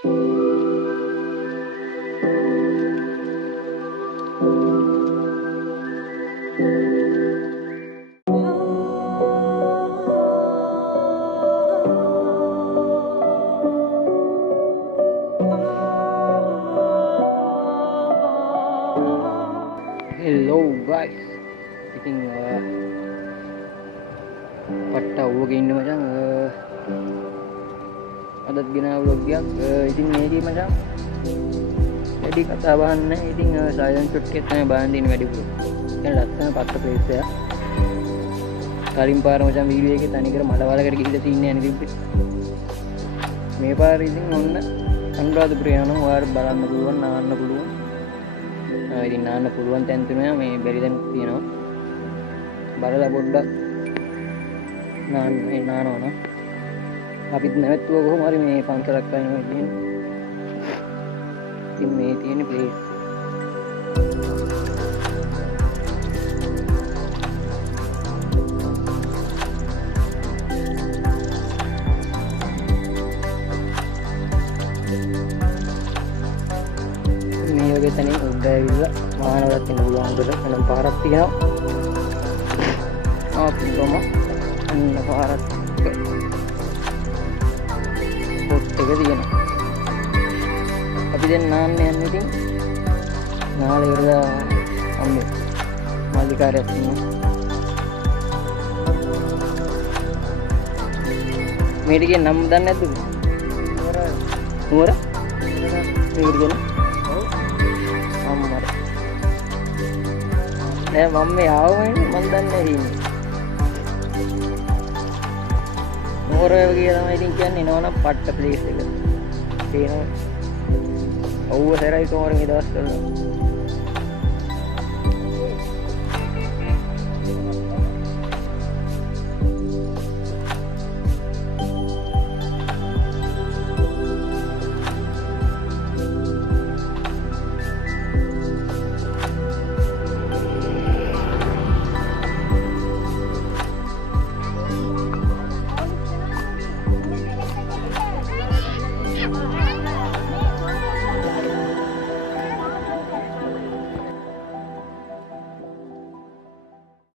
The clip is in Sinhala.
Hello guys, ඉතින් පට්ට අවුවක ඉන්න මචං. අදත් ගෙනාව vlog එකක්. ඉතින් මේකේ මචං වැඩි කතා බහක් නැහැ. ඉතින් සයිලන්ට් ෂොට් එකක් තමයි බලන් ඉන්නේ වැඩිපුර. දැන් ලස්සන පට්ට ප්ලේස් එකක්. කලින් පාර මචං වීඩියෝ එකේ තනිකර මඩවලකට ගිහිල්ලා තින්නේ යන්නේ තිබ්බේ. මේ පාර ඉතින් ඔන්න අනුරාධපුර යනවා. ඔයාලා බලන්න පුළුවන්, නාන්න පුළුවන්. ඉතින් නාන්න පුළුවන් තැන් තුනක් මේ බැරි දැන් තියෙනවා. බලලා පොඩ්ඩක් නානවා. අපිත් නැවතුව කොහොම හරි මේ පන්සලක් අයිනවා කියන්නේ. ඉතින් මේ තියෙන ප්ලේස් මේ වගේ තැනින් උඩ ඇවිල්ලා වාහනවලත් යන්න පුළුවන්. උඩට එනම් පාරක් තියෙනවා. අපිටම අන්න පාරක් පොට් එක තියෙනවා. අපි දැන් නාන්න යන්නේ. ඉතින් නාල ඉවරලා අම්මේ මාලිකාරයක් තියෙනවා. මේ ටිකේ නම් දන්නේ නැද්ද? නුවර මේකට කියන අම්මර නෑ මම මේ ආවම මන් දන්නේ නැහැ ඉන්නේ. නුවර වගේ තමයි ඉතින් කියන්නේ. නෝනම් පට්ට ප්ලේස් එක. තේනවා. ඔව්ව සරයි කොහොමද මේ දවස්වල.